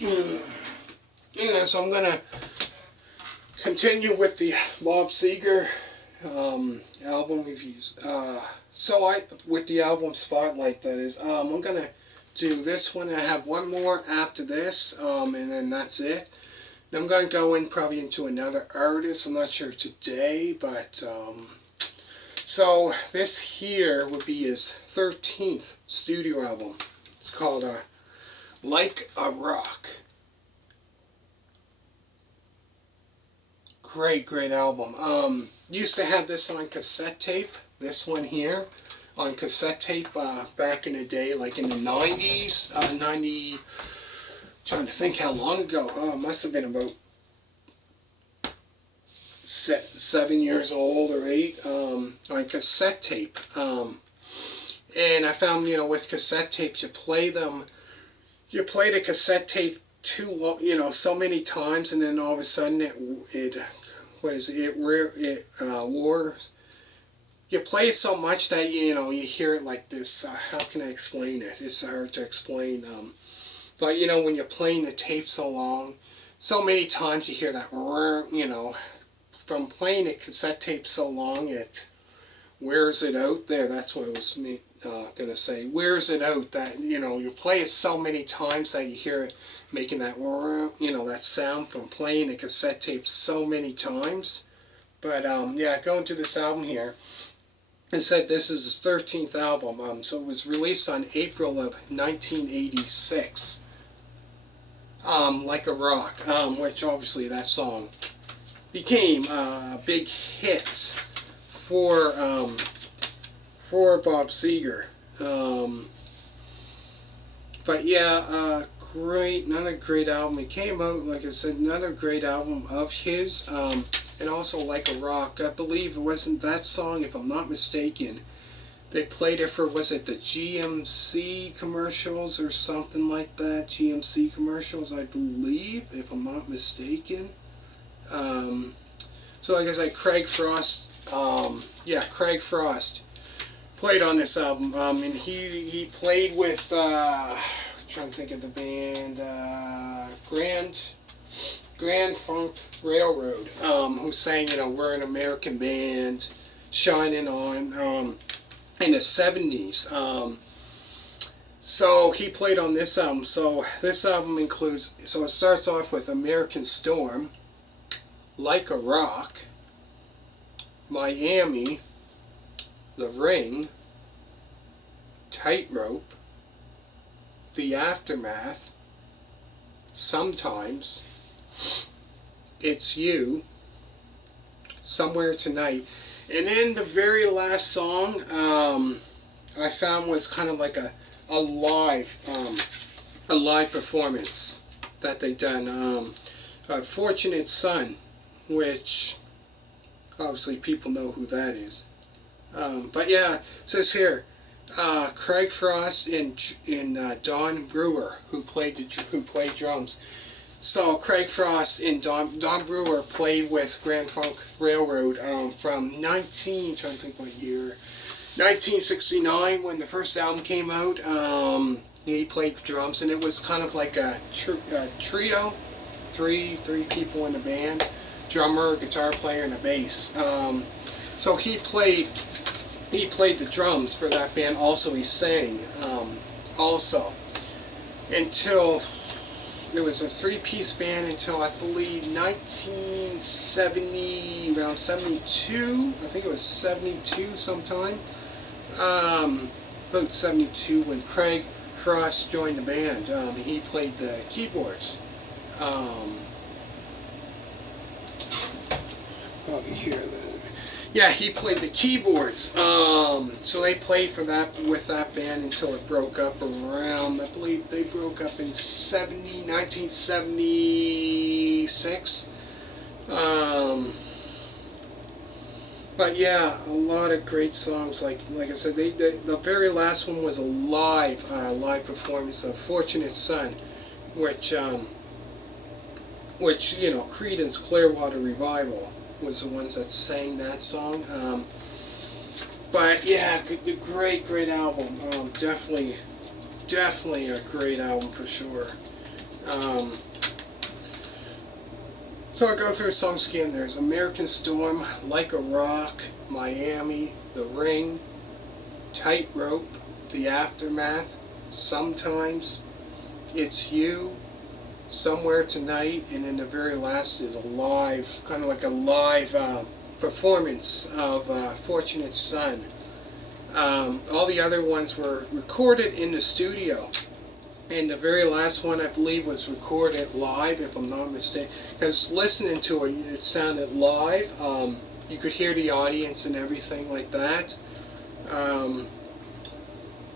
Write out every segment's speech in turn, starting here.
So I'm gonna continue with the Bob Seger album reviews. With the album Spotlight, that is, I'm gonna do this one. I have one more after this, and then that's it. And I'm gonna go in probably into another artist. I'm not sure today, but so this here would be his 13th studio album. It's called Like a Rock. Great album. Used to have this on cassette tape. This one here on cassette tape back in the day, like in the 90s, 90. Trying to think how long ago. Oh, it must have been about 7 years old or 8. On cassette tape. And I found, with cassette tapes, you play the cassette tape too long, so many times, and then all of a sudden it wars. You play it so much that you hear it like this. How can I explain it? It's hard to explain. But when you're playing the tape so long, so many times you hear that. From playing a cassette tape so long, it wears it out. There, that's what I was gonna say. Wears it out. That you play it so many times that you hear it making that that sound from playing a cassette tape so many times. But going to this album here. It said this is his 13th album. So it was released on April of 1986. Like a Rock, which obviously that song became a big hit for Bob Seger. But yeah, another great album. It came out, like I said, another great album of his, and also Like a Rock. I believe it wasn't that song, if I'm not mistaken. They played it for, was it the GMC commercials or something like that? GMC commercials, I believe, if I'm not mistaken. So like I said, Craig Frost played on this album, and he played with, trying to think of the band, Grand Funk Railroad, who sang, We're an American Band, Shining On, in the 70s. So he played on this album. So this album includes, so it starts off with American Storm, Like a Rock, Miami, The Ring, Tightrope, The Aftermath, Sometimes, It's You, Somewhere Tonight. And then the very last song I found was kind of like a live performance that they done. Fortunate Son, which obviously people know who that is. But yeah, it says here, Craig Frost and Don Brewer, who played drums. So Craig Frost and Don Brewer played with Grand Funk Railroad from trying to think what year, 1969, when the first album came out. He played drums, and it was kind of like a trio, three people in the band, drummer, guitar player, and a bass. So he played the drums for that band. Also, he sang also until. It was a three-piece band until I believe 1970, around 72. I think it was 72 sometime. About 72 when Craig Frost joined the band. He played the keyboards. Probably hear that. Yeah, he played the keyboards. So they played with that band until it broke up around, I believe they broke up in 1976. But yeah, a lot of great songs. Like I said, the very last one was a live performance of Fortunate Son, which Creedence Clearwater Revival was the ones that sang that song. But yeah, great album. Definitely a great album for sure. Um, so I'll go through a songs again. There's American Storm, Like a Rock, Miami, The Ring, Tightrope, The Aftermath, Sometimes, It's You, Somewhere Tonight, and then the very last is a live, kind of like a live performance of Fortunate Son. All the other ones were recorded in the studio. And the very last one, I believe, was recorded live, if I'm not mistaken. Because listening to it, it sounded live. You could hear the audience and everything like that.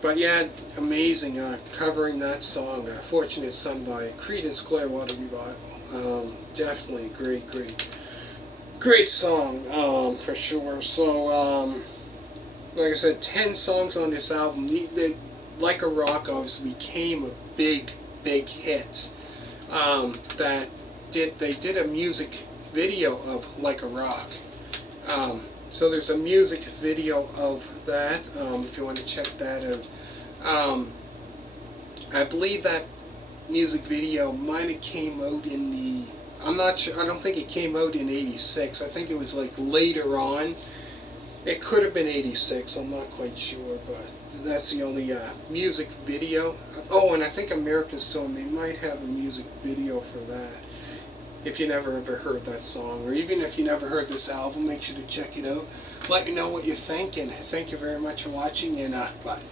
But yeah, amazing covering that song, Fortunate Son by Creedence Clearwater Revival. Definitely great song, for sure. So, like I said, 10 songs on this album. Like a Rock obviously became a big hit. They did a music video of Like a Rock. So there's a music video of that, if you want to check that out. I believe that music video might have came out in the, I'm not sure, I don't think it came out in 86. I think it was like later on. It could have been 86, I'm not quite sure, but that's the only music video. Oh, and I think American Storm, they might have a music video for that. If you never ever heard that song, or even if you never heard this album, make sure to check it out. Let me know what you think, and thank you very much for watching, and bye.